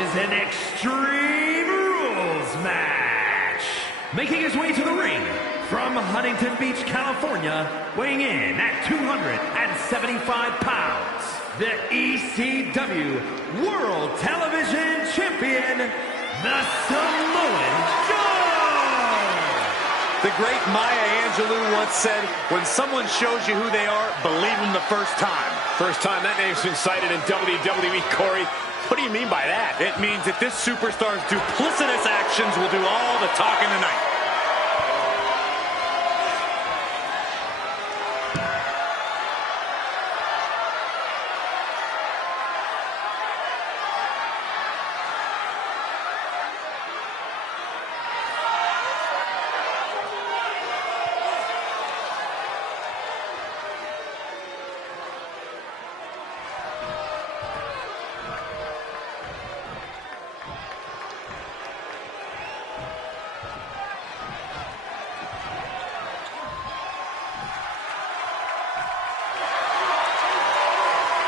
is an Extreme Rules match. Making his way to the ring from Huntington Beach, California, weighing in at 275 pounds, the ECW World Television Champion, the Samoan Joe! The great Maya Angelou once said, when someone shows you who they are, believe them the first time. First time that name's been cited in WWE, Corey. What do you mean by that? It means that this superstar's duplicitous actions will do all the talking tonight.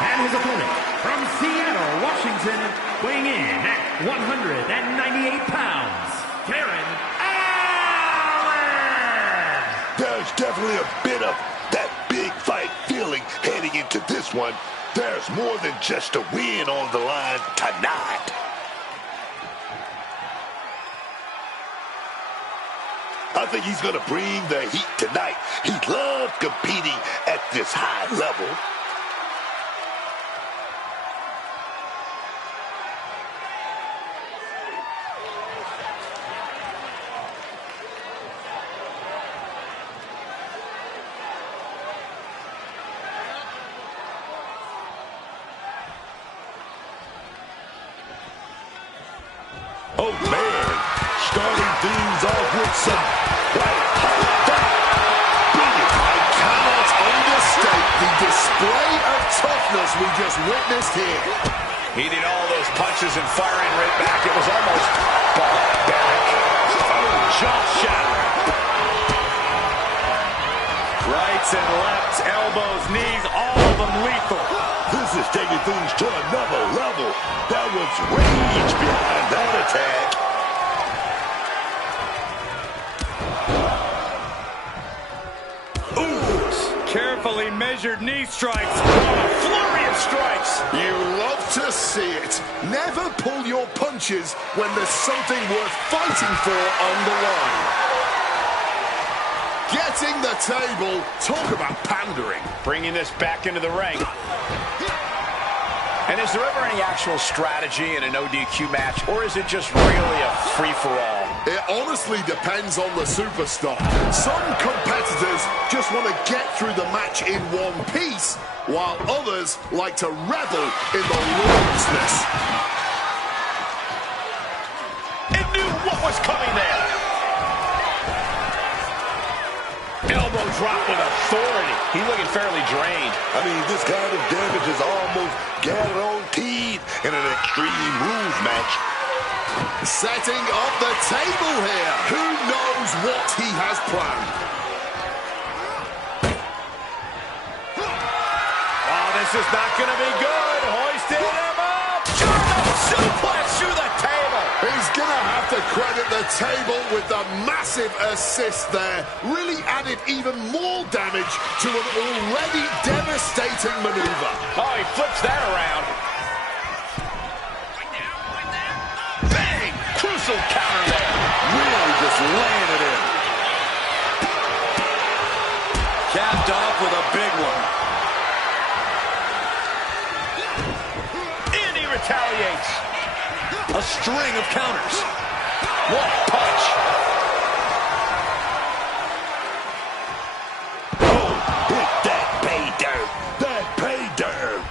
And his opponent from Seattle, Washington, weighing in at 198 pounds, Darren Allin! There's definitely a bit of that big fight feeling heading into this one. There's more than just a win on the line tonight. I think he's going to bring the heat tonight. He loves competing at this high level. Oh, man, starting things off with some white hot. Brilliant. I cannot understate the display of toughness we just witnessed here. He did all those punches and firing right back. It was almost barbaric. Oh, jaw-shattering. Rights and lefts, elbows, knees, all of them lethal. This is taking things to another level. That was rage behind that attack. Carefully measured knee strikes. Oh, a flurry of strikes. You love to see it. Never pull your punches when there's something worth fighting for on the line. Getting the table. Talk about pandering. Bringing this back into the ring. And is there ever any actual strategy in an ODQ match, or is it just really a free-for-all? It honestly depends on the superstar. Some competitors just want to get through the match in one piece, while others like to revel in the ruthlessness. It knew what was coming there. Elbow drop with authority. He's looking fairly drained. I mean, this kind of damage is almost guaranteed in an Extreme Rules match. Setting up the table here. Who knows what he has planned? Oh, this is not going to be good. Hoisted him up. German suplex through the table. He's going to have to credit the table with the massive assist there. Really added even more damage to an already devastating maneuver. Oh, he flips that around. Bang! Crucial counter there. Really just laying it in. Capped off with a big one. And he retaliates. A string of counters. What a punch. Oh, hit that pay dirt. That pay dirt.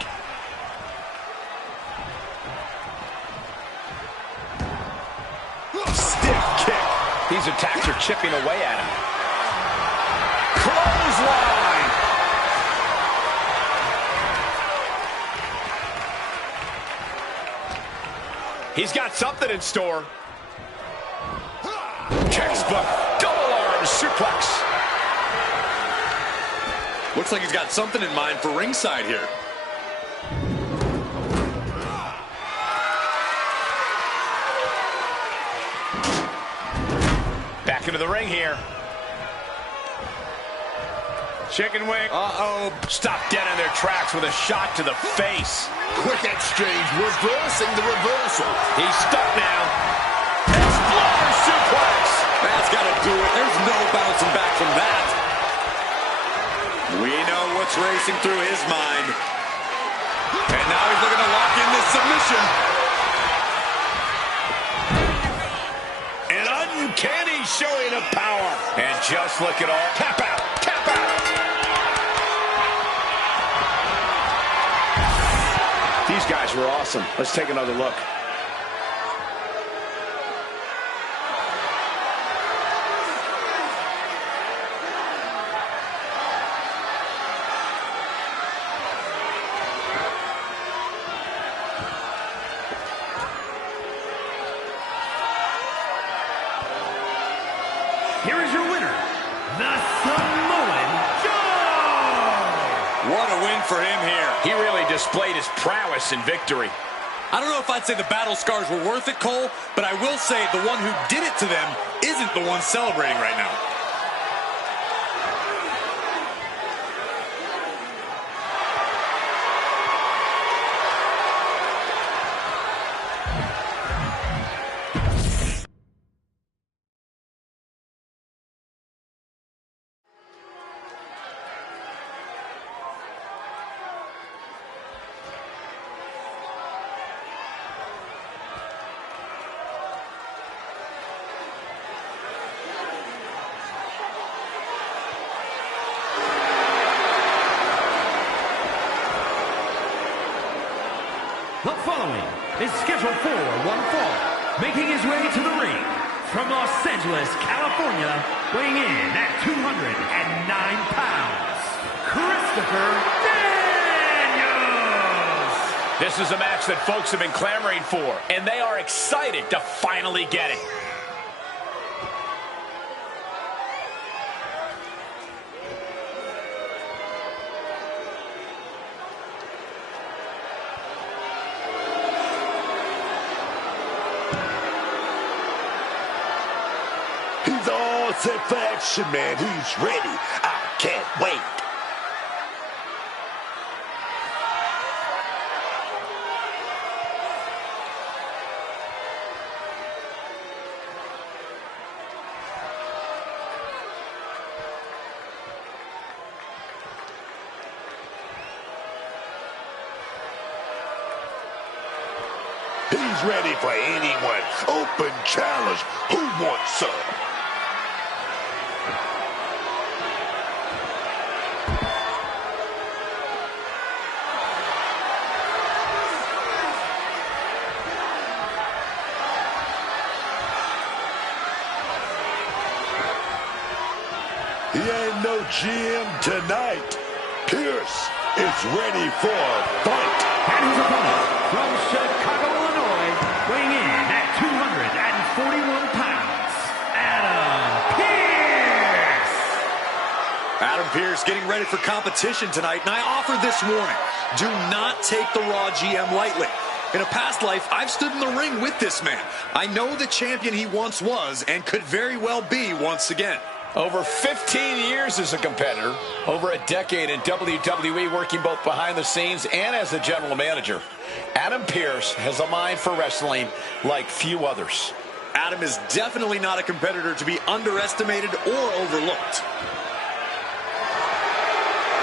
Stiff kick. These attacks are chipping away at him. Clothesline. He's got something in store. Textbook double arm suplex. Looks like he's got something in mind for ringside here. Back into the ring here. Chicken wing. Uh-oh. Stopped dead in their tracks with a shot to the face. Quick exchange, reversing the reversal. He's stuck now. Exploder suplex. That's got to do it. There's no bouncing back from that. We know what's racing through his mind. And now he's looking to lock in this submission. An uncanny showing of power. And just look at all. Tap out. Tap out. These guys were awesome. Let's take another look. Here is your winner, the Samoan Joe! What a win for him here. He really displayed his prowess in victory. I don't know if I'd say the battle scars were worth it, Cole, but I will say the one who did it to them isn't the one celebrating right now. The following is scheduled for one fall, making his way to the ring from Los Angeles, California, weighing in at 209 pounds, Christopher Daniels! This is a match that folks have been clamoring for, and they are excited to finally get it. He's all set for action, man. He's ready. I can't wait. He's ready for anyone. Open challenge. Who wants some? He ain't no GM tonight. Pierce is ready for a fight. And his opponent from Chicago, Illinois, weighing in at 241 pounds, Adam Pearce! Adam Pearce getting ready for competition tonight, and I offer this warning. Do not take the Raw GM lightly. In a past life, I've stood in the ring with this man. I know the champion he once was and could very well be once again. Over 15 years as a competitor, over a decade in WWE working both behind the scenes and as a general manager, Adam Pearce has a mind for wrestling like few others. Adam is definitely not a competitor to be underestimated or overlooked.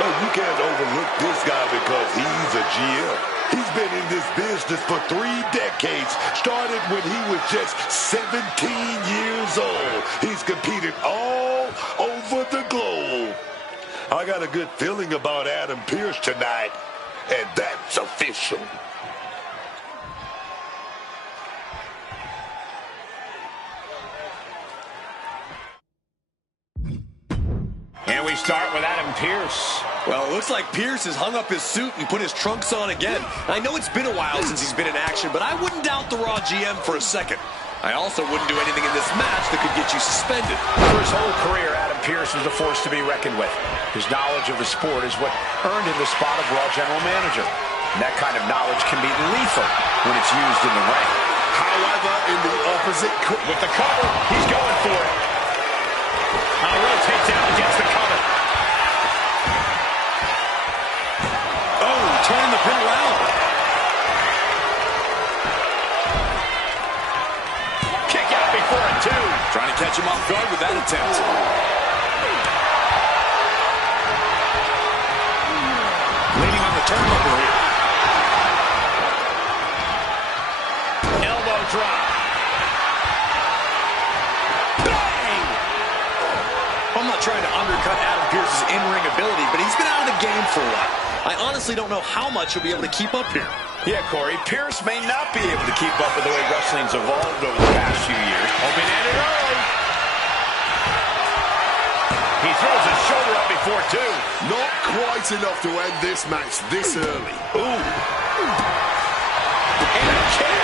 No, you can't overlook this guy because he's a GM. He's been in this business for 3 decades, started when he was just 17 years old. He's competed all over the globe. I got a good feeling about Adam Pearce tonight, and that's official. And we start with Adam Pearce. Well, it looks like Pearce has hung up his suit and put his trunks on again. I know it's been a while since he's been in action, but I wouldn't doubt the Raw GM for a second. I also wouldn't do anything in this match that could get you suspended. For his whole career, Adam Pearce was a force to be reckoned with. His knowledge of the sport is what earned him the spot of Raw General Manager. And that kind of knowledge can be lethal when it's used in the ring. However, in the opposite... With the cover, he's going for it. catch him off guard with that attempt. Leaning on the turnbuckle here. Elbow drop. Bang! I'm not trying to undercut Adam Pearce's in-ring ability, but he's been out of the game for a while. I honestly don't know how much he'll be able to keep up here. Yeah, Corey, Pearce may not be able to keep up with the way wrestling's evolved over the past few years. Hoping to end it early. He throws his shoulder up before two. Not quite enough to end this match this early. Ooh. And a kick.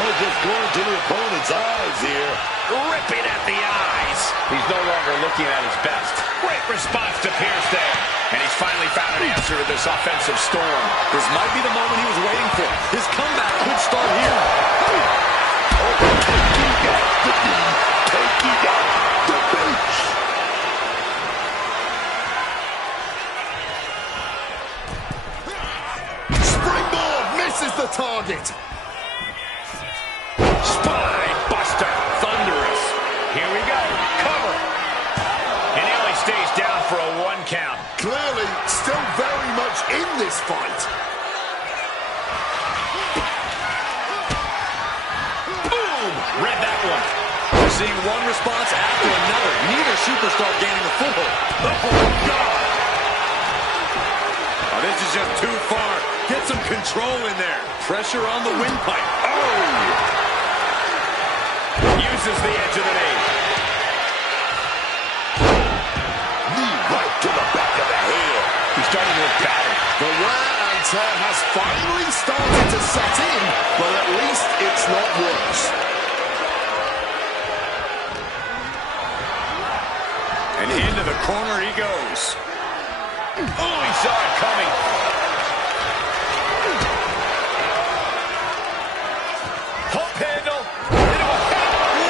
Oh, just going to the opponent's eyes here. Ripping at the eyes. He's no longer looking at his best. Great response to Pearce there. And he's finally found an answer to this offensive storm. This might be the moment he was waiting for. His comeback could start here. Taking out the beach. Springboard misses the target. Spine buster. Thunderous. Here we go. Cover. And he only stays down for a 1 count. Clearly, still very much in this fight. Boom! Read that one. We're seeing one response after another. Neither superstar gaining a foothold. Oh, God! Oh, this is just too far. Get some control in there. Pressure on the windpipe. Oh! Uses the edge of the knee. Knee right to the back of the head. He's starting to look battered. The wear and tear has finally started to set in, but at least it's not worse. And into the corner he goes. Oh, he saw it coming. Hook handle.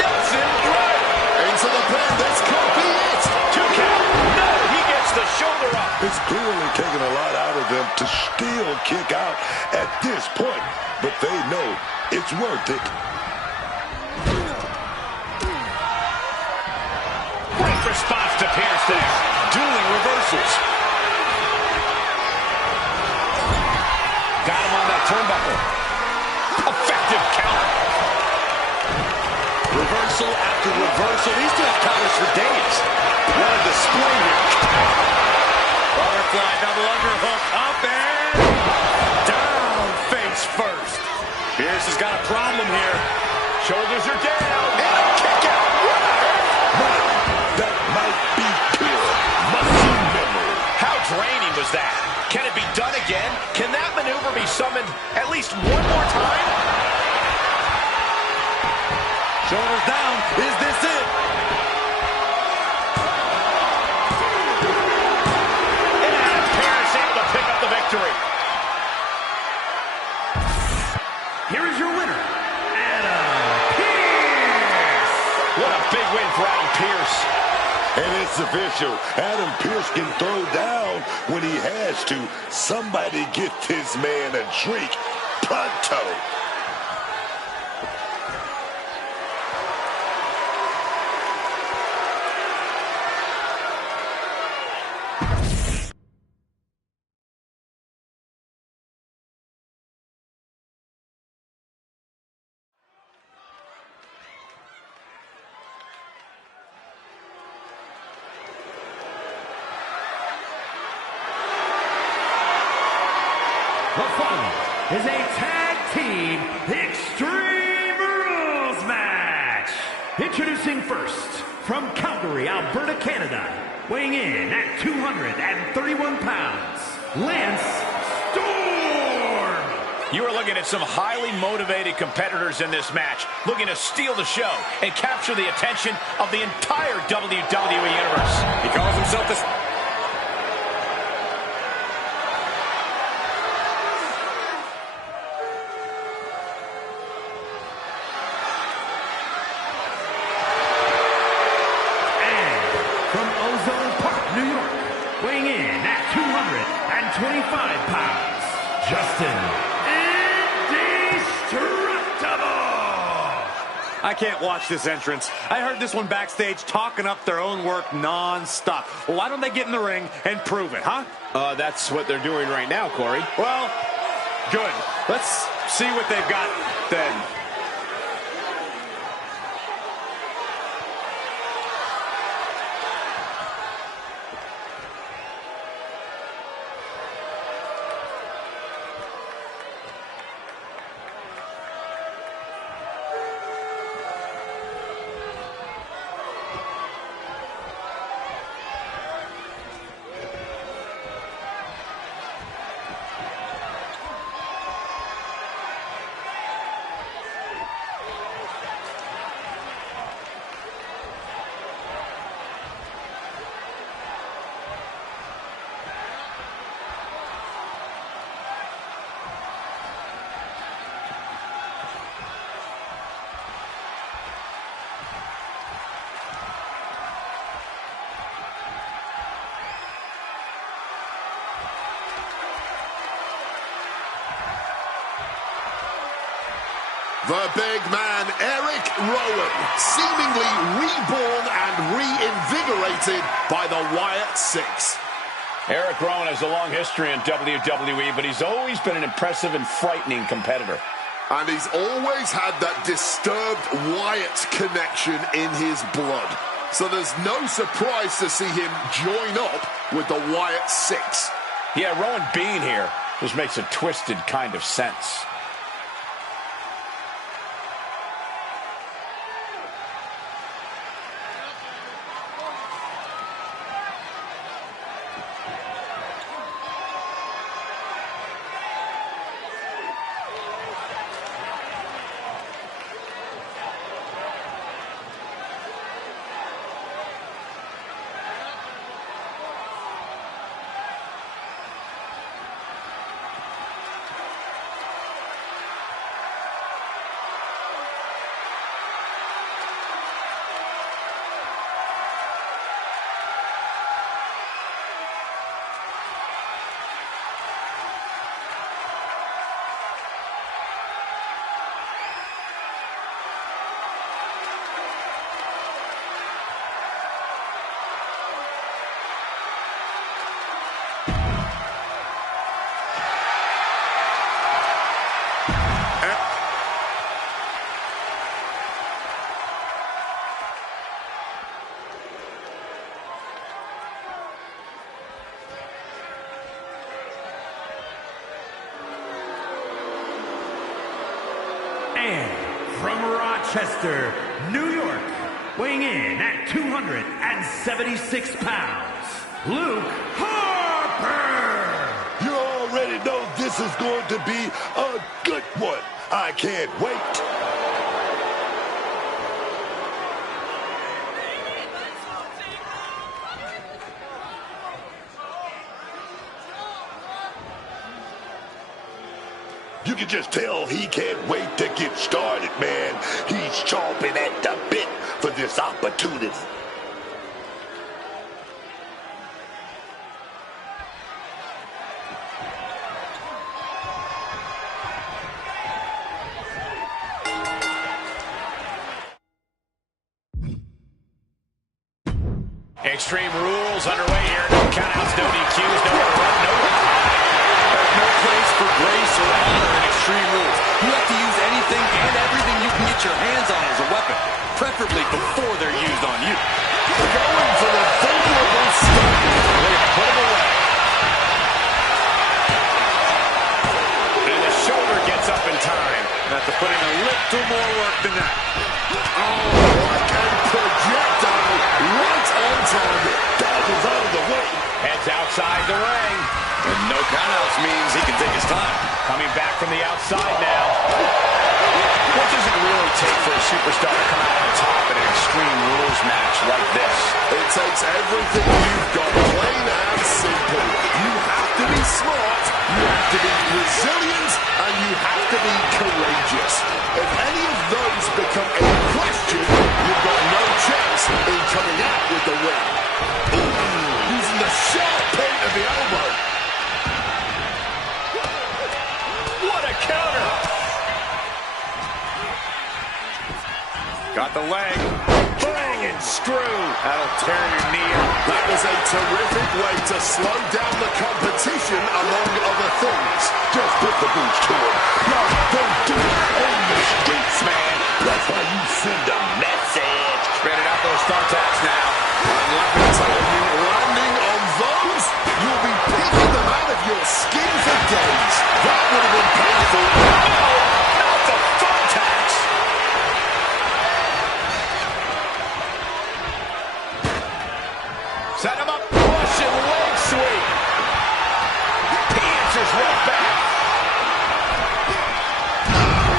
Nelson driver. Into the pin. This could be it. 2 count. No, he gets the shoulder up. It's clearly taking a lot out of them to still kick out at this point, but they know it's worth it. Great response to Pearce there. Dueling reversals. Got him on that turnbuckle. Effective counter. Reversal after reversal. These two have counters for days. What a display here. Butterfly double underhook. Up and down face first. Pearce has got a problem here. Shoulders are down. And a kick out. That might be pure muscle memory. How draining was that? Can it be done again? Can that maneuver be summoned at least one more time? Shoulders down. Is this it? And Adam Pearce able to pick up the victory. Here is your winner, Adam Pearce. What a big win for Adam Pearce. And it's official. Adam Pearce can throw down when he has to. Somebody get this man a drink. Pronto. The following is a tag team Extreme Rules match. Introducing first, from Calgary, Alberta, Canada, weighing in at 231 pounds, Lance Storm. You are looking at some highly motivated competitors in this match, looking to steal the show and capture the attention of the entire WWE Universe. He calls himself this. From Ozone Park, New York, weighing in at 225 pounds, Justin Indestructible. I can't watch this entrance. I heard this one backstage talking up their own work non-stop. Well, why don't they get in the ring and prove it, huh? That's what they're doing right now, Corey. Well, good. Let's see what they've got then. The big man, Eric Rowan, seemingly reborn and reinvigorated by the Wyatt Six. Eric Rowan has a long history in WWE, but he's always been an impressive and frightening competitor. And he's always had that disturbed Wyatt connection in his blood. So there's no surprise to see him join up with the Wyatt Six. Yeah, Rowan being here just makes a twisted kind of sense. And from Rochester, New York, weighing in at 276 pounds, Luke Harper! You already know this is going to be a good one. I can't wait. You can just tell he can't wait to get started, man. He's chomping at the bit for this opportunity. Extreme Rules underway here. No countouts, no DQs, no run, no There's no place for grace or honor in Extreme Rules. You have to use anything and everything you can get your hands on as a weapon, preferably before they're used on you. Going for the vulnerable start. They put him away. And the shoulder gets up in time. After putting a little more work than that. Oh, what a projectile right on target. That was out of the way. Heads outside the ring. And no countouts means he can take his time. Coming back from the outside now. What does it really take for a superstar to come out on top in an Extreme Rules match like this? It takes everything you've got, plain and simple. You have to be smart, you have to be resilient, and you have to be courageous. If any of those become a question, you've got no chance in coming out with the win. Ooh, using the sharp point of the elbow. What a counter! Got the leg. Bang and screw. That'll tear your knee up. That was a terrific way to slow down the competition, among other things. Just put the boots to him. No, don't do it on the streets, man. That's how you send a message. Spreading out those thumbtacks now. And let me tell you, landing on those, you'll be picking them out of your skin for days. That would have been painful. No, not the thumbtacks. Set him up. Russian leg sweep. He answers right back.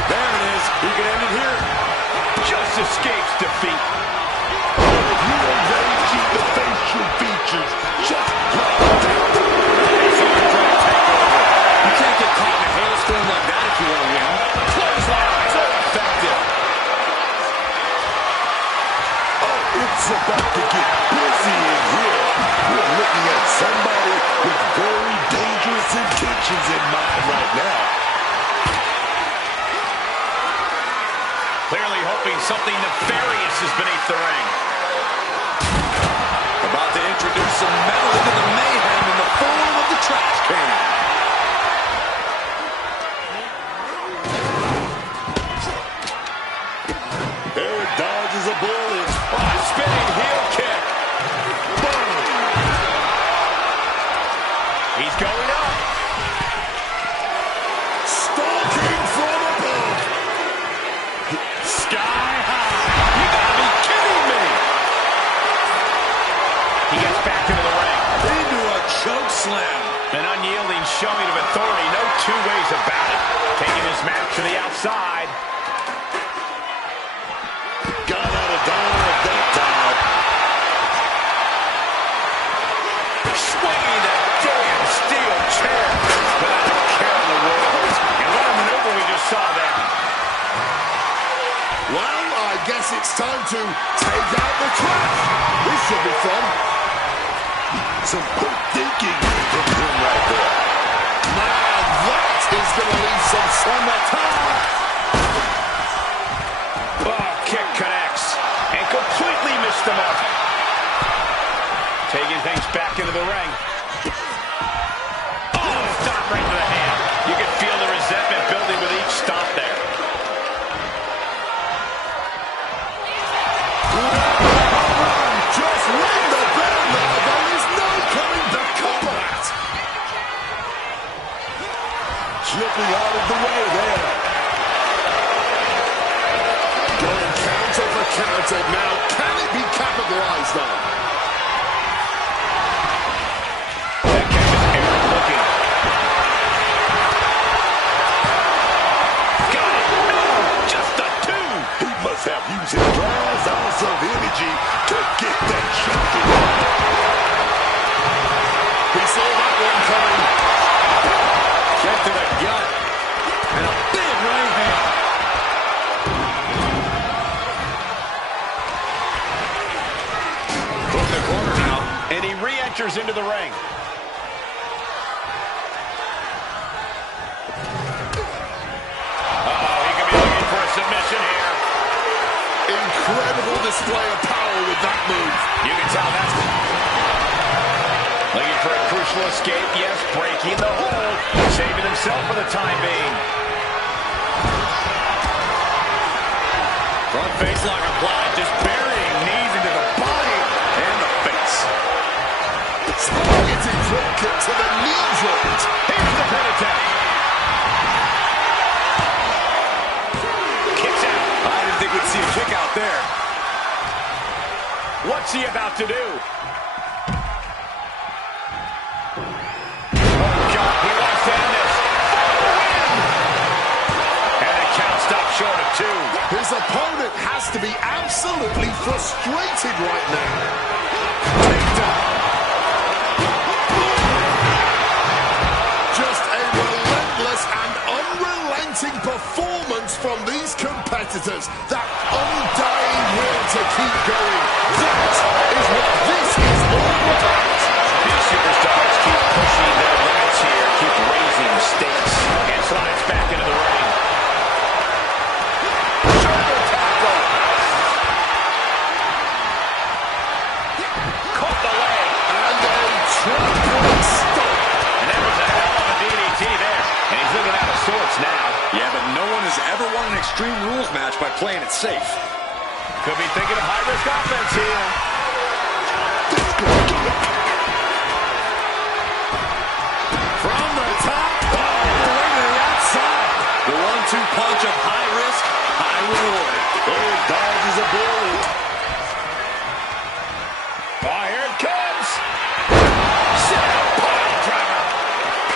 There it is. He can end it here. Just escapes defeat. If you engage in the facial features, just drop down. You can't get caught in a hailstorm like that if you want to win. Clothesline. So effective. Oh, it's about to get busy in here. We're looking at somebody with very dangerous intentions in mind right now. Clearly hoping something nefarious is beneath the ring. About to introduce some metal into the mayhem in the form of the trash can. There dodges a bullet. Oh, spinning heel kick. Boom. He's going up. Stalking from above. Sky high. You gotta be kidding me. He gets back into the ring. Into a choke slam. An unyielding showing of authority. No two ways about it. Taking this match to the outside. Got out of dodge that time. Swinging that damn steel chair without a care in the world. And what a maneuver we just saw there. Well, I guess it's time to take out the trash. This should be fun. Some quick thinking from him right there. Now that is going to leave some summertime. Oh, kick connects. And completely missed him up. Taking things back into the ring. Oh, stop right to the hand. You can feel the resentment building with each stop there. Just ring the bell now. There is no coming back on that. Slipping out of the way there. Going counter for counter now. Can it be capitalized on? That catch is Aaron looking. Got it. No, just a two. He must have used his last ounce of energy to get that shot in. He saw that one coming. Get to the gut. And a big right hand. From the corner now. And he re-enters into the ring. Uh-oh, he could be looking for a submission here. Incredible display of power with that move. You can tell that's looking for a crucial escape. Yes, breaking the hold. Saving himself for the time being. Front face lock applied. Just burying knees into the body and the face. Targeted drop kick to the knee joint. Here's the pin attack. Kicks out. I didn't think we'd see a kick out there. What's he about to do? Short of two. His opponent has to be absolutely frustrated right now. Just a relentless and unrelenting performance from these competitors. That undying will to keep going. That is what this is all about. These superstars keep pushing their limits here, keep raising stakes, and slides back into the ring. Extreme Rules match by playing it safe. Could be thinking of high-risk offense here. From the top, all the way to the outside. The 1-2 punch of high risk, high reward. Oh, dodges a bullet. Oh, here it comes. Sit-out pile driver.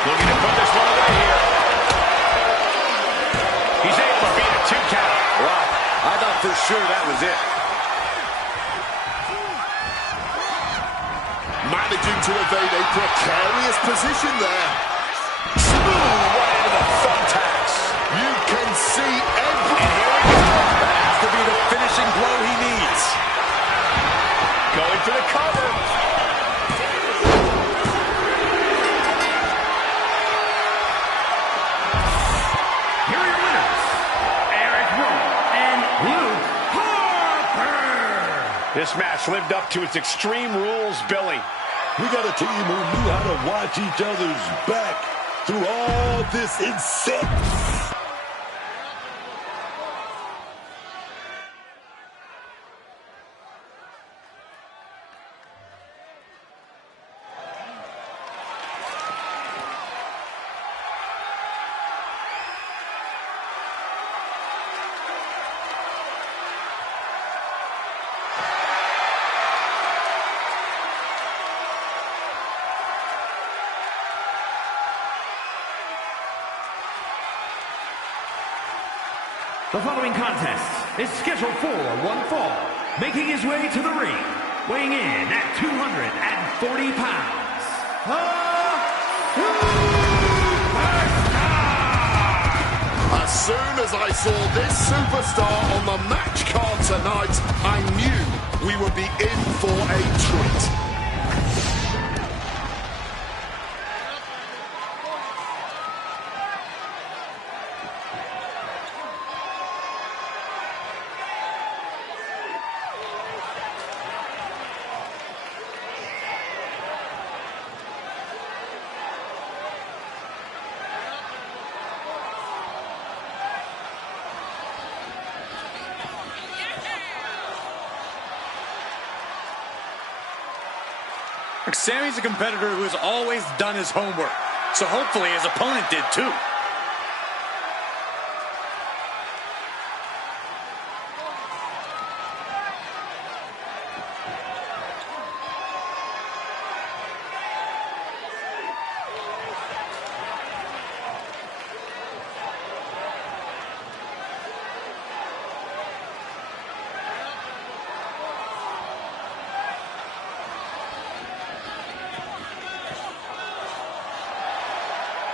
Looking to put this one away here. He's able to beat a 2 count. Wow, I thought for sure that was it. Managing to evade a precarious position there. Smooth right into the thumbtacks. You can see every... And here we go. That has to be the finishing blow he needs. Going for the cover. Here are your winners, Eric Rowan and Luke Harper. This match lived up to its Extreme Rules billing. We got a team who knew how to watch each other's back through all this insanity. The following contest is scheduled for one fall, making his way to the ring, weighing in at 240 pounds. As soon as I saw this superstar on the match card tonight, I knew we would be in for a treat. Sammy's a competitor who has always done his homework, so hopefully his opponent did too.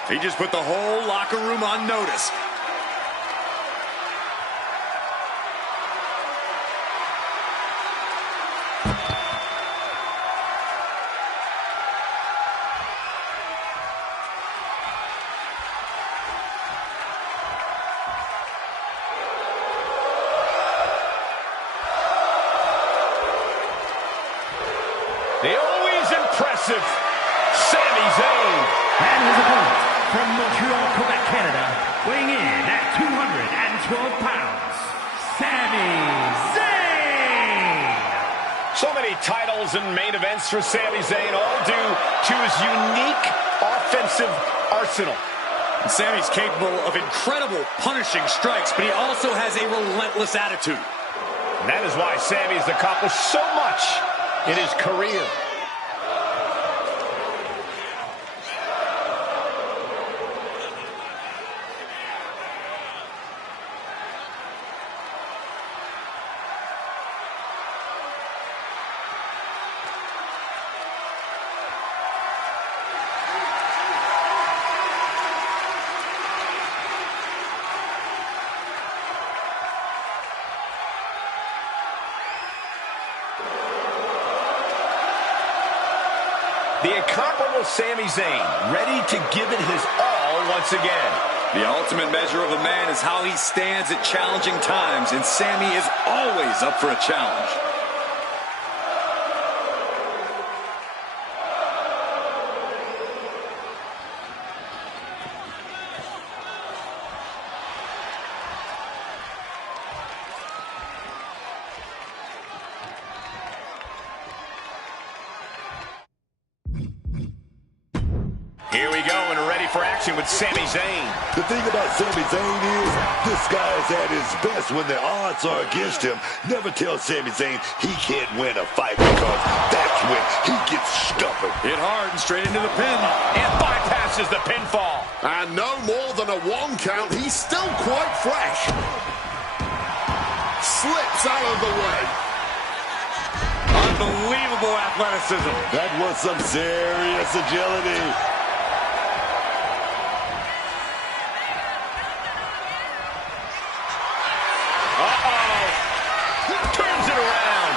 He just put the whole locker room on notice. The always impressive Sami Zayn. And his opponent from Montreal, Quebec, Canada, weighing in at 212 pounds, Sami Zayn. So many titles and main events for Sami Zayn, all due to his unique offensive arsenal. And Sammy's capable of incredible punishing strikes, but he also has a relentless attitude. And that is why Sami has accomplished so much in his career. The incomparable Sami Zayn, ready to give it his all once again. The ultimate measure of a man is how he stands at challenging times, and Sami is always up for a challenge. Here we go, and ready for action with Sami Zayn. The thing about Sami Zayn is this guy is at his best when the odds are against him. Never tell Sami Zayn he can't win a fight because that's when he gets stubborn. Hit hard and straight into the pin. And bypasses the pinfall. And no more than a 1 count. He's still quite fresh. Slips out of the way. Unbelievable athleticism. That was some serious agility. Turns it around.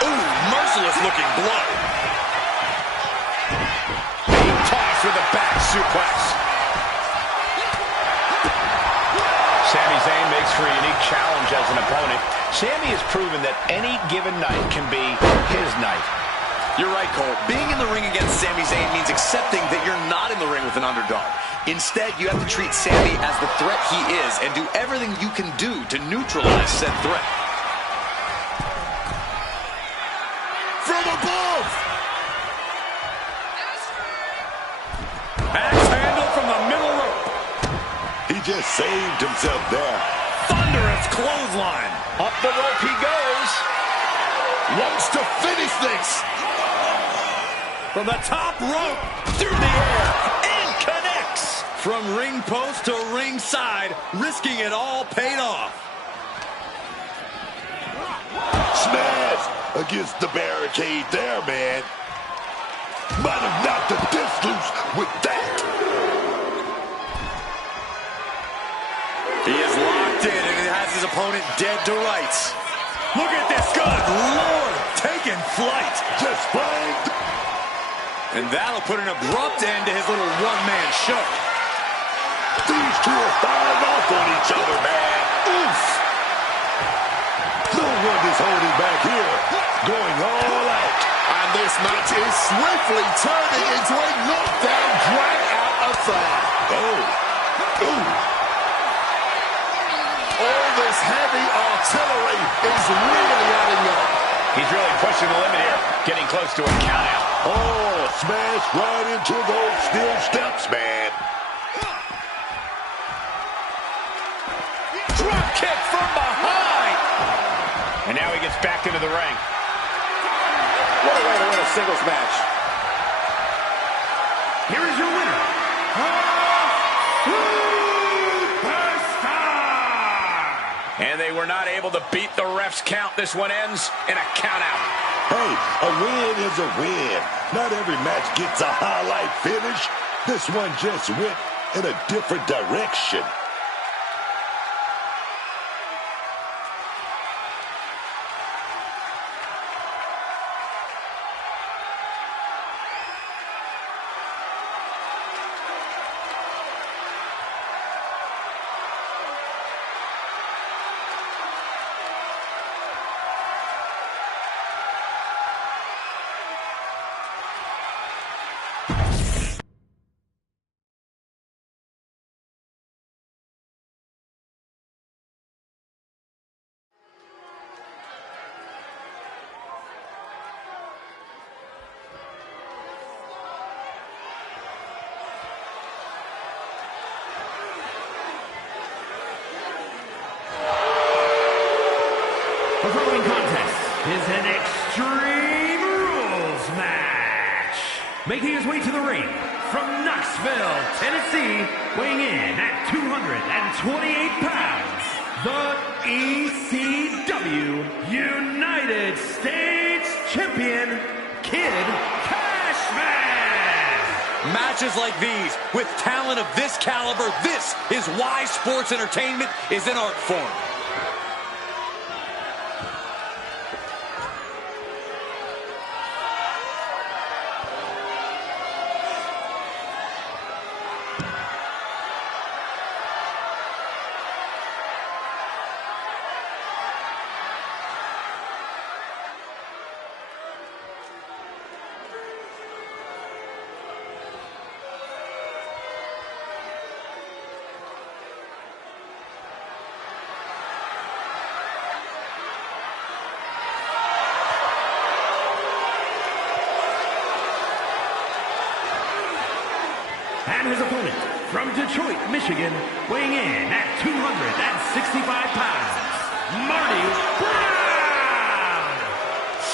Ooh, merciless looking blow. Toss with a back suplex. Sami Zayn makes for a unique challenge as an opponent. Sami has proven that any given night can be his night. You're right, Cole. Being in the ring against Sami Zayn means accepting that you're not in the ring with an underdog. Instead, you have to treat Sami as the threat he is and do everything you can do to neutralize said threat. From above. Axe handle from the middle rope. He just saved himself there. Thunderous clothesline. Up the rope he goes. Wants to finish this. From the top rope. Through the air. And connects. From ring post to ringside. Risking it all paid off. Smash against the barricade there, man. Might have knocked the disc loose with that. He is locked in and has his opponent dead to rights. Look at this. Good Lord. Taking flight. Just flying. And that'll put an abrupt end to his little one-man show. These two are firing off on each other, man. Oof. No one is holding back here. Going all out. And this match is swiftly turning into a knockdown, drag-out affair. Oh. Ooh. All this heavy artillery is really adding up. He's really pushing the limit here. Getting close to a countout. Oh, smash right into those steel steps, man. Drop kick from behind. And now he gets back into the ring. What a way to win a singles match. Here is your winner, Superstar! And they were not able to beat the ref's count. This one ends in a countout. Hey, a win is a win. Not every match gets a highlight finish. This one just went in a different direction. The following contest is an Extreme Rules match. Making his way to the ring from Knoxville, Tennessee, weighing in at 228 pounds, the ECW United States Champion, Kid Cashman. Matches like these, with talent of this caliber, this is why sports entertainment is an art form. And his opponent, from Detroit, Michigan, weighing in at 265 pounds, Marty Brown!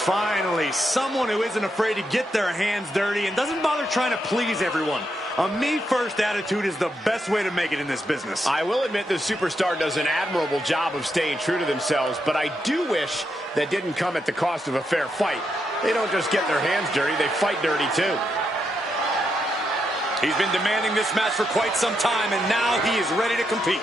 Finally, someone who isn't afraid to get their hands dirty and doesn't bother trying to please everyone. A me-first attitude is the best way to make it in this business. I will admit the superstar does an admirable job of staying true to themselves, but I do wish that didn't come at the cost of a fair fight. They don't just get their hands dirty, they fight dirty too. He's been demanding this match for quite some time, and now he is ready to compete.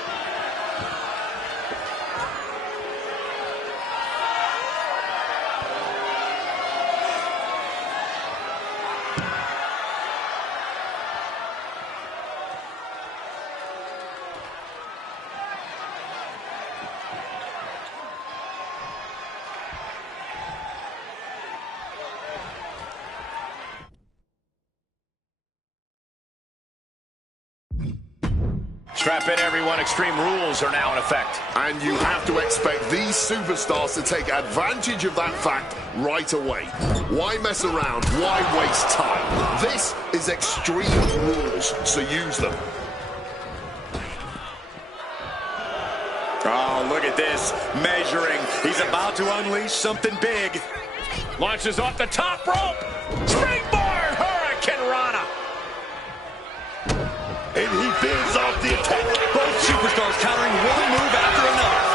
Strap in, everyone. Extreme Rules are now in effect. And you have to expect these superstars to take advantage of that fact right away. Why mess around? Why waste time? This is Extreme Rules, so use them. Oh, look at this. Measuring. He's about to unleash something big. Launches off the top rope. Springboard Hurricane Rana. And he fends off the attack. Both superstars countering one move after another.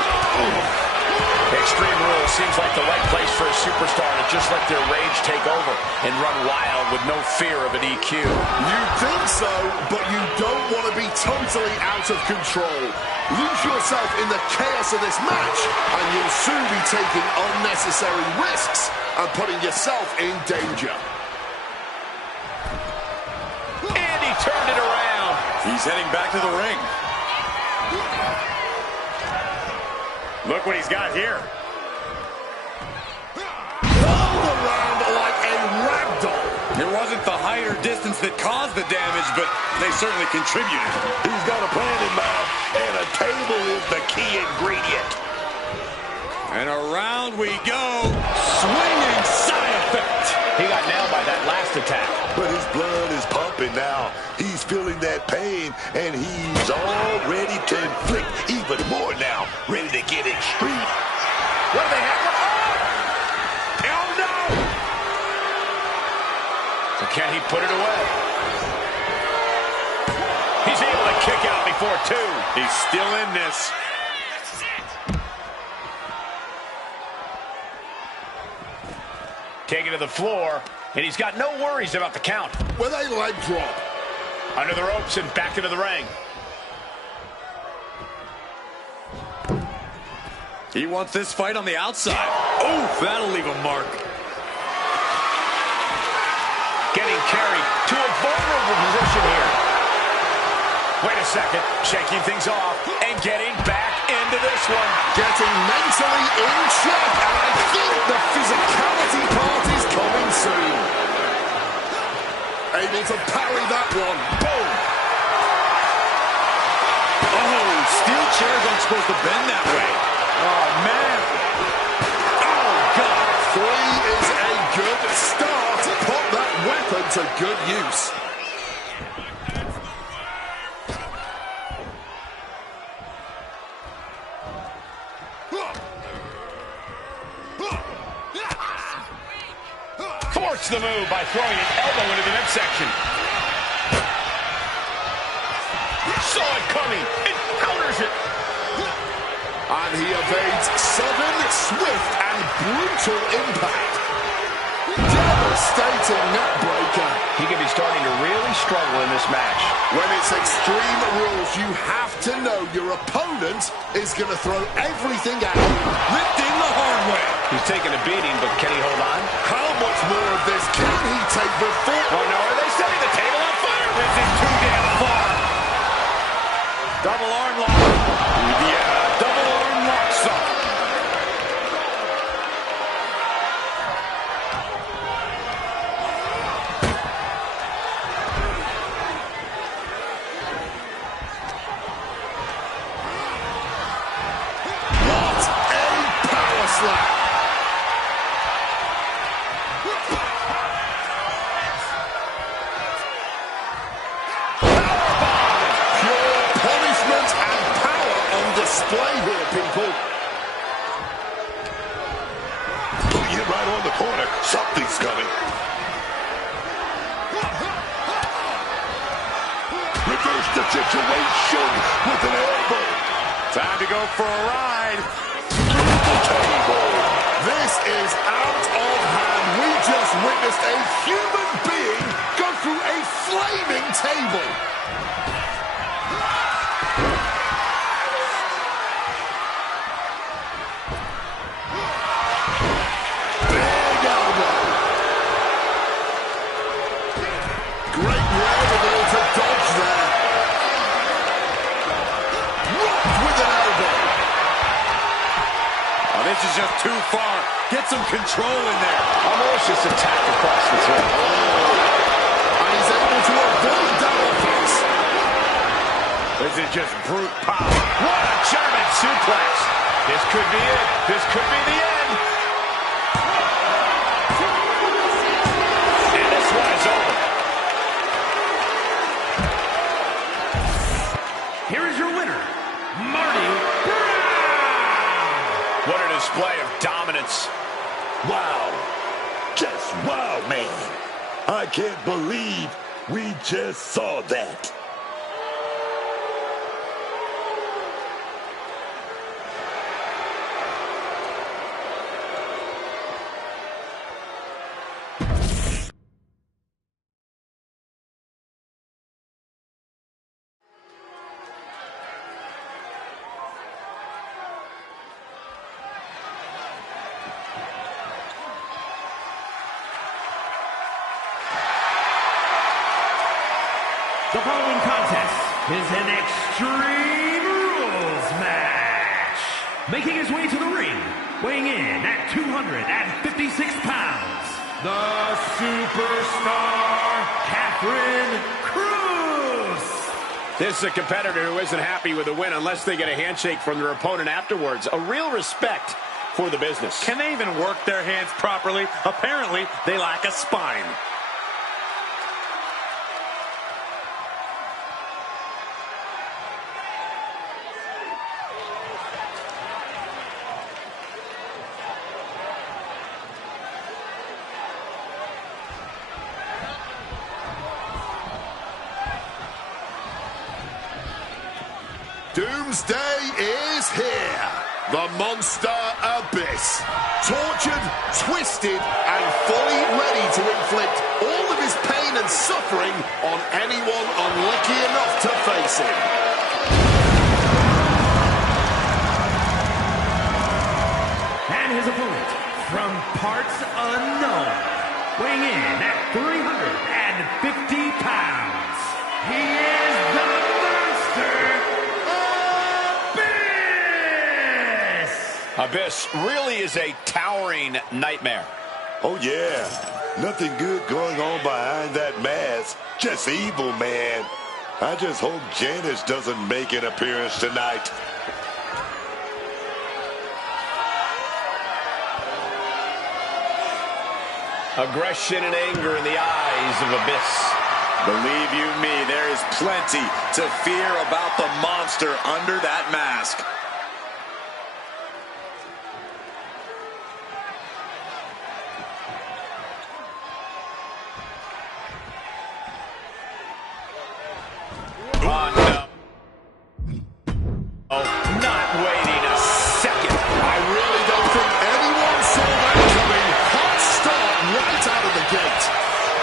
Extreme Rules seems like the right place for a superstar to just let their rage take over and run wild with no fear of an EQ. You think so, but you don't want to be totally out of control. Lose yourself in the chaos of this match, and you'll soon be taking unnecessary risks and putting yourself in danger. And he turned it around. He's heading back to the ring. Look what he's got here. Rolled around like a ragdoll. It wasn't the height or distance that caused the damage, but they certainly contributed. He's got a plan in mind, and a table is the key ingredient. And around we go. Swinging side effect. He got nailed by that last attack. But his blood is pumping now. He's feeling that pain, and he's all ready to inflict even more now. Ready to get extreme. What do they have? Oh no! So can he put it away? He's able to kick out before two. He's still in this. Taken to the floor, and he's got no worries about the count. With a leg drop. Under the ropes and back into the ring. He wants this fight on the outside. Oh, that'll leave a mark. Getting carried to a vulnerable position here. Wait a second, shaking things off and getting back into this one. Getting mentally in check, and I think the physicality part is coming soon. Able to parry that one. Boom! Oh, steel chairs aren't supposed to bend that way. Oh, man. Oh, God. 3 is a good start. Put that weapon to good use. Forced the move by throwing an elbow into the midsection. Saw it coming and counters it. And he evades sudden, swift, and brutal impact. Devastating neck breaker. He could be starting to really struggle in this match. When it's Extreme Rules, you have to know your opponent is going to throw everything at you. Ripped in the hard way. He's taking a beating, but can he hold on? How much more of this can he take before... Oh no, are they setting the table on fire? This is too damn far. Double arm lock. Yeah, double arm lock suck. What a power slam! Something's coming. Reverse the situation with an elbow. Time to go for a ride. Through the table. This is out of hand. We just witnessed a human being go through a flaming table. Big elbow. Great wherewithal to dodge there. Rocked with an elbow. Oh, this is just too far. Get some control in there. A malicious attack across the throat. And he's able to avoid that offense. This is just brute power. What a German suplex. This could be it. This could be the end. And this one is over. Here is your winner, Marty Brown. What a display of dominance. Wow. Just wow, man. I can't believe we just saw that. The following contest is an Extreme Rules match. Making his way to the ring, weighing in at 256 pounds, the Superstar, Catherine Cruz. This is a competitor who isn't happy with the win unless they get a handshake from their opponent afterwards. A real respect for the business. Can they even work their hands properly? Apparently, they lack a spine. Doomsday is here. The Monster Abyss. Tortured, twisted, and fully ready to inflict all of his pain and suffering on anyone unlucky enough to face him. And his opponent, from parts unknown, weighing in at 350 pounds, he is the Monster Abyss! Abyss really is a towering nightmare. Oh, yeah. Nothing good going on behind that mask. Just evil, man. I just hope Janice doesn't make an appearance tonight. Aggression and anger in the eyes of Abyss. Believe you me, there is plenty to fear about the monster under that mask. Oh, no. Oh, not waiting a second. I really don't think anyone saw that coming. Hot start right out of the gate.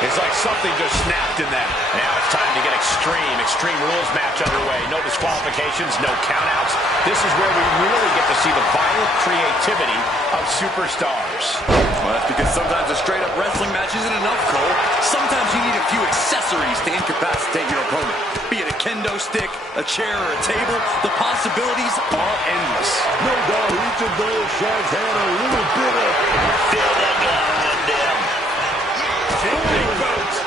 It's like something just snapped in there. Now it's time to get extreme. Extreme Rules match underway. No disqualifications, no countouts. This is where we really get to see the violent creativity of superstars. Well, that's because sometimes a straight-up wrestling match isn't enough, Cole. Sometimes you need a few accessories to incapacitate your opponent. Be it a kendo stick, a chair, or a table, the possibilities are endless. No doubt each of those shots had a little bit of feel the gun in them. Big boots.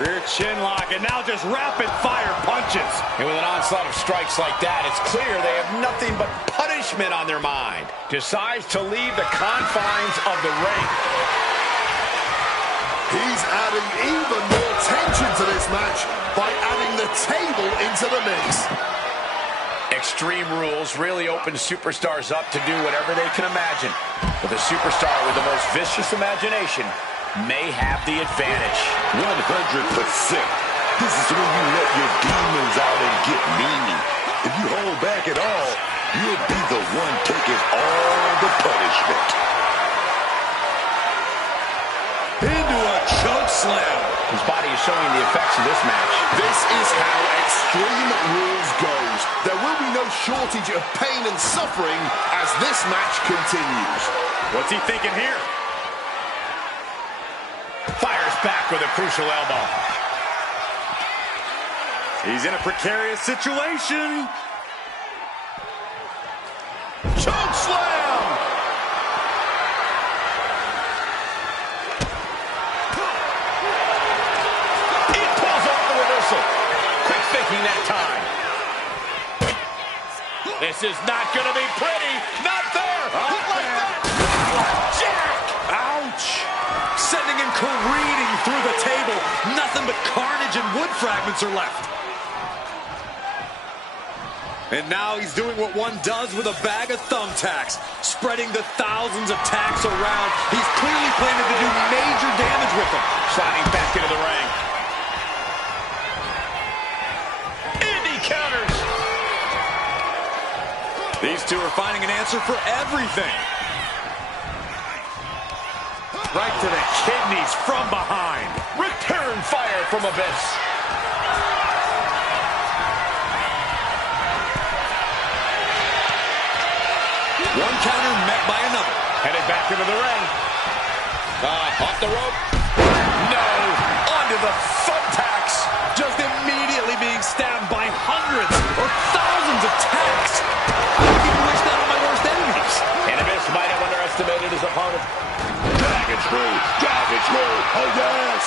Rear chin lock, and now just rapid-fire punches. And with an onslaught of strikes like that, it's clear they have nothing but punishment on their mind. Decides to leave the confines of the ring. He's adding even more tension to this match by adding the table into the mix. Extreme Rules really opens superstars up to do whatever they can imagine. But the superstar with the most vicious imagination may have the advantage. 100%. This is when you let your demons out and get mean. If you hold back at all, you'll be the one taking all the punishment. Into a choke slam. His body is showing the effects of this match. This is how Extreme Rules goes. There will be no shortage of pain and suffering as this match continues. What's he thinking here? Fires back with a crucial elbow. He's in a precarious situation. Choke slam! He pulls off the reversal. Quick thinking that time. This is not going to be pretty. Not there. Not like that. Jack. Ouch. Sending him careening through the table. Nothing but carnage and wood fragments are left. And now he's doing what one does with a bag of thumbtacks, spreading the thousands of tacks around. He's clearly planning to do major damage with them. Sliding back into the ring. And he counters. These two are finding an answer for everything. Right to the kidneys from behind. Return fire from Abyss. One counter met by another. Headed back into the ring. Off the rope. No. Onto the thumbtacks. Just immediately being stabbed by hundreds or thousands of tacks. I don't even wish that on my worst enemies. And Abyss might have underestimated his opponent. Dragon screw! Dragon screw! Oh, yes!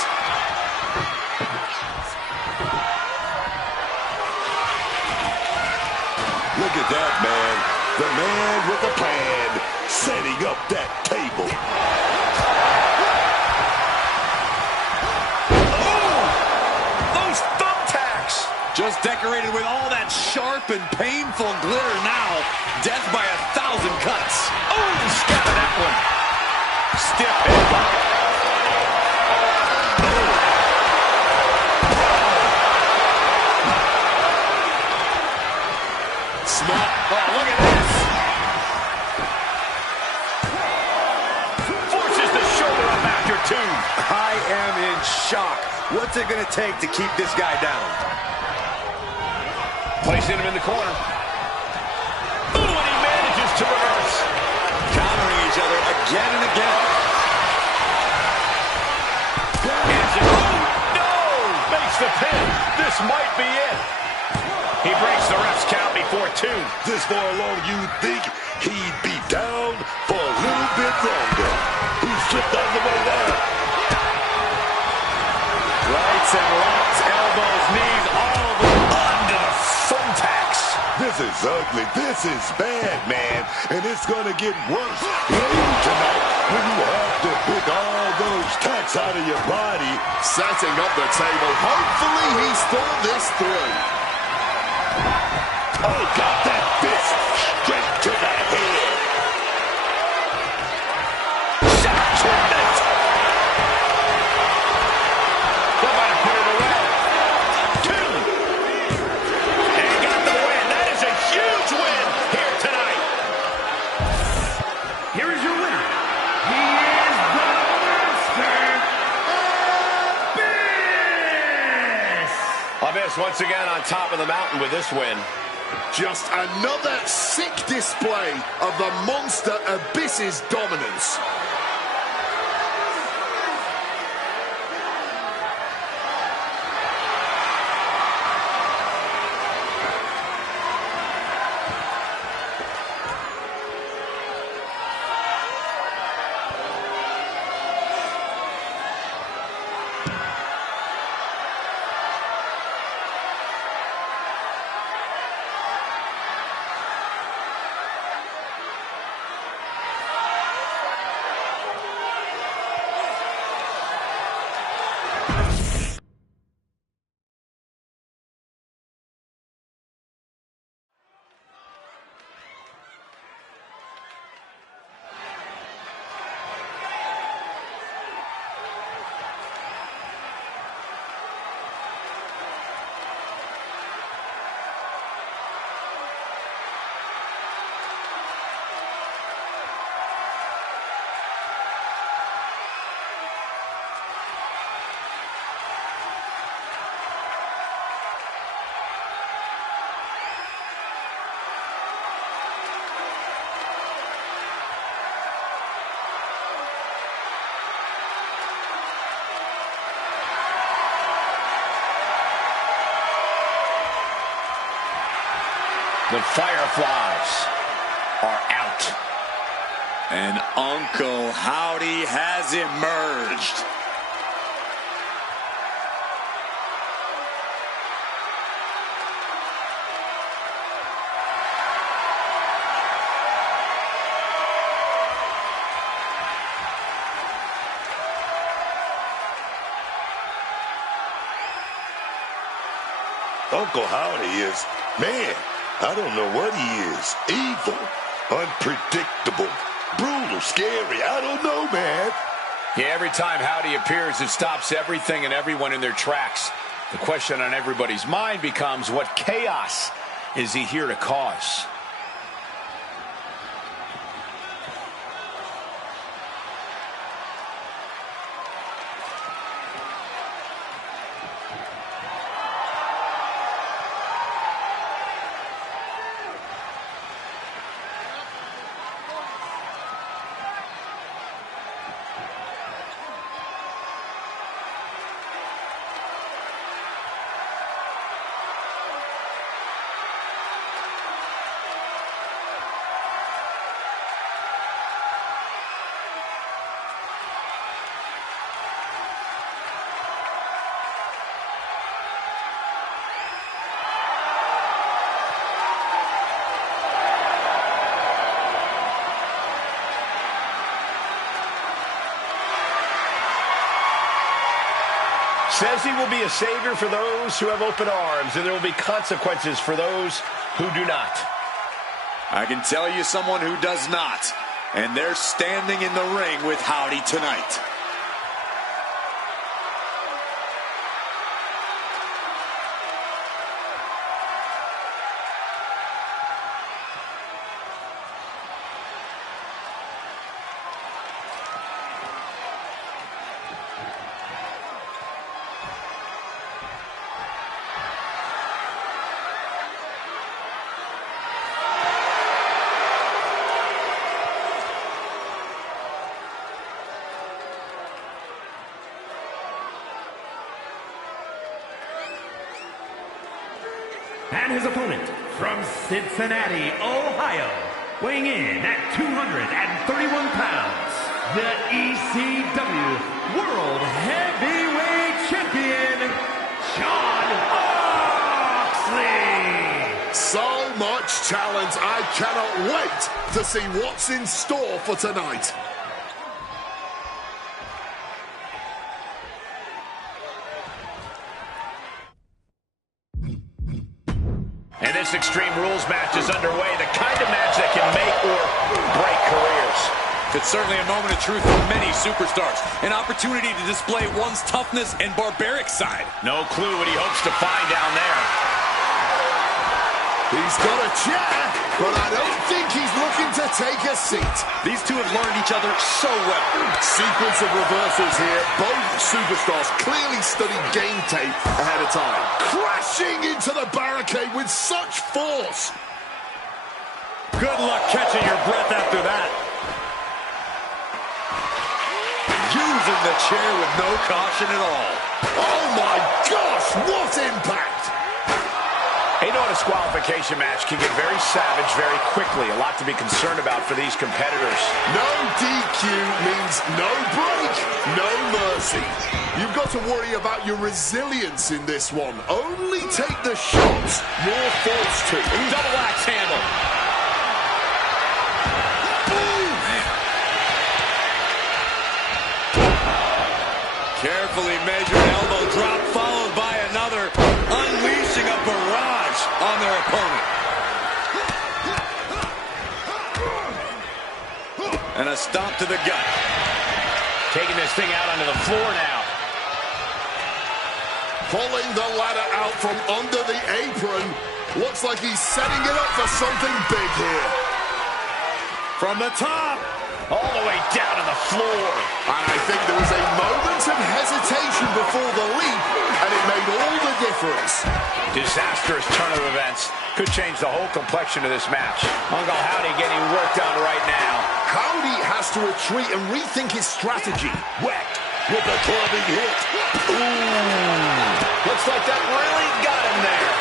Look at that, man. The man with the plan, setting up that table. Oh! Those thumbtacks! Just decorated with all that sharp and painful glitter now. Death by 1,000 cuts. Oh, scattered that one. Stiff headlock. Smart. Oh, look at this. Forces the shoulder up after two. I am in shock. What's it going to take to keep this guy down? Placing him in the corner. Ooh, and he manages to reverse. Countering each other again and again. No! Makes the pin. This might be it. He breaks the ref's count before two. This far along, you'd think he'd be down for a little bit longer. He slipped out of the way there. Rights and lefts, elbows, knees, all of them Under the thumbtacks. This is ugly. This is bad, man. And it's going to get worse later tonight when you have to pick all those tacks out of your body. Setting up the table. Hopefully he's thought this through. Oh, got that fist straight to the head. Shot-turned. Somebody put it away. Two. And he got the win. That is a huge win here tonight. Here is your winner. He is the Master Abyss. Abyss once again on top of the mountain with this win. Just another sick display of the monster Abyss's dominance. The Fireflies are out. And Uncle Howdy has emerged. Uncle Howdy is, man, I don't know what he is. Evil, unpredictable, brutal, scary. I don't know, man. Yeah, every time Howdy appears, it stops everything and everyone in their tracks. The question on everybody's mind becomes, what chaos is he here to cause? Says he will be a savior for those who have open arms, and there will be consequences for those who do not. I can tell you someone who does not, and they're standing in the ring with Howdy tonight. And his opponent from Cincinnati, Ohio, weighing in at 231 pounds, the ECW World Heavyweight Champion, Jon Moxley. So much talent. I cannot wait to see what's in store for tonight. And this Extreme Rules match is underway, the kind of match that can make or break careers. It's certainly a moment of truth for many superstars. An opportunity to display one's toughness and barbaric side. No clue what he hopes to find down there. He's got a chair, but I don't think he's looking to take a seat. These two have learned each other so well. Sequence of reversals here. Both superstars clearly studied game tape ahead of time. Crashing into the barricade with such force. Good luck catching your breath after that. Using the chair with no caution at all. Oh my gosh, what impact! You know, a disqualification match can get very savage very quickly. A lot to be concerned about for these competitors. No DQ means no break, no mercy. You've got to worry about your resilience in this one. Only take the shots you're forced to. Double axe handle. Carefully measured elbow drop followed by another, unleashing a barrage on their opponent. And a stomp to the gut. Taking this thing out onto the floor now. Pulling the ladder out from under the apron. Looks like he's setting it up for something big here. From the top. All the way down to the floor. And I think there was a moment of hesitation before the leap, and it made all the difference. Disastrous turn of events. Could change the whole complexion of this match. Uncle Howdy getting worked on right now. Howdy has to retreat and rethink his strategy. Whack with a clubbing hit. Ooh. Looks like that really got him there.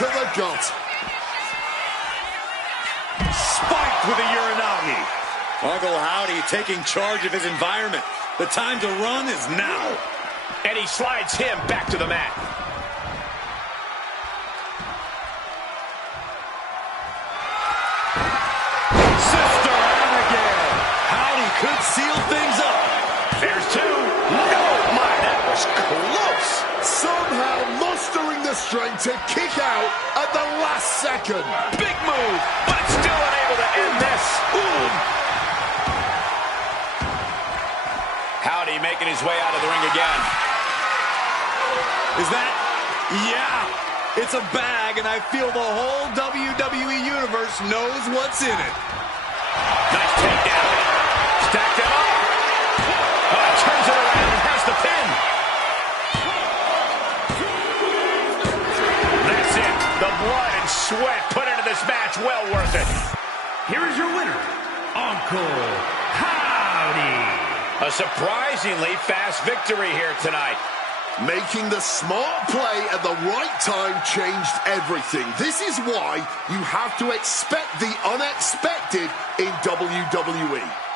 to the gut. Spiked with a Uranagi. Uncle Howdy taking charge of his environment. The time to run is now. And he slides him back to the mat. Sister Abigail. Howdy could seal things up. There's two. No, my, that was close. Somehow mustering the strength to kick out at the last second. Big move, but it's still unable to end this. Boom. Howdy making his way out of the ring again. Is that? Yeah. It's a bag, and I feel the whole WWE Universe knows what's in it. Nice takedown. Stacked him up. Turns it around and has the pin. That's it. The blood and sweat put into this match. Well worth it. Here is your winner, Uncle Howdy. A surprisingly fast victory here tonight. Making the smart play at the right time changed everything. This is why you have to expect the unexpected in WWE.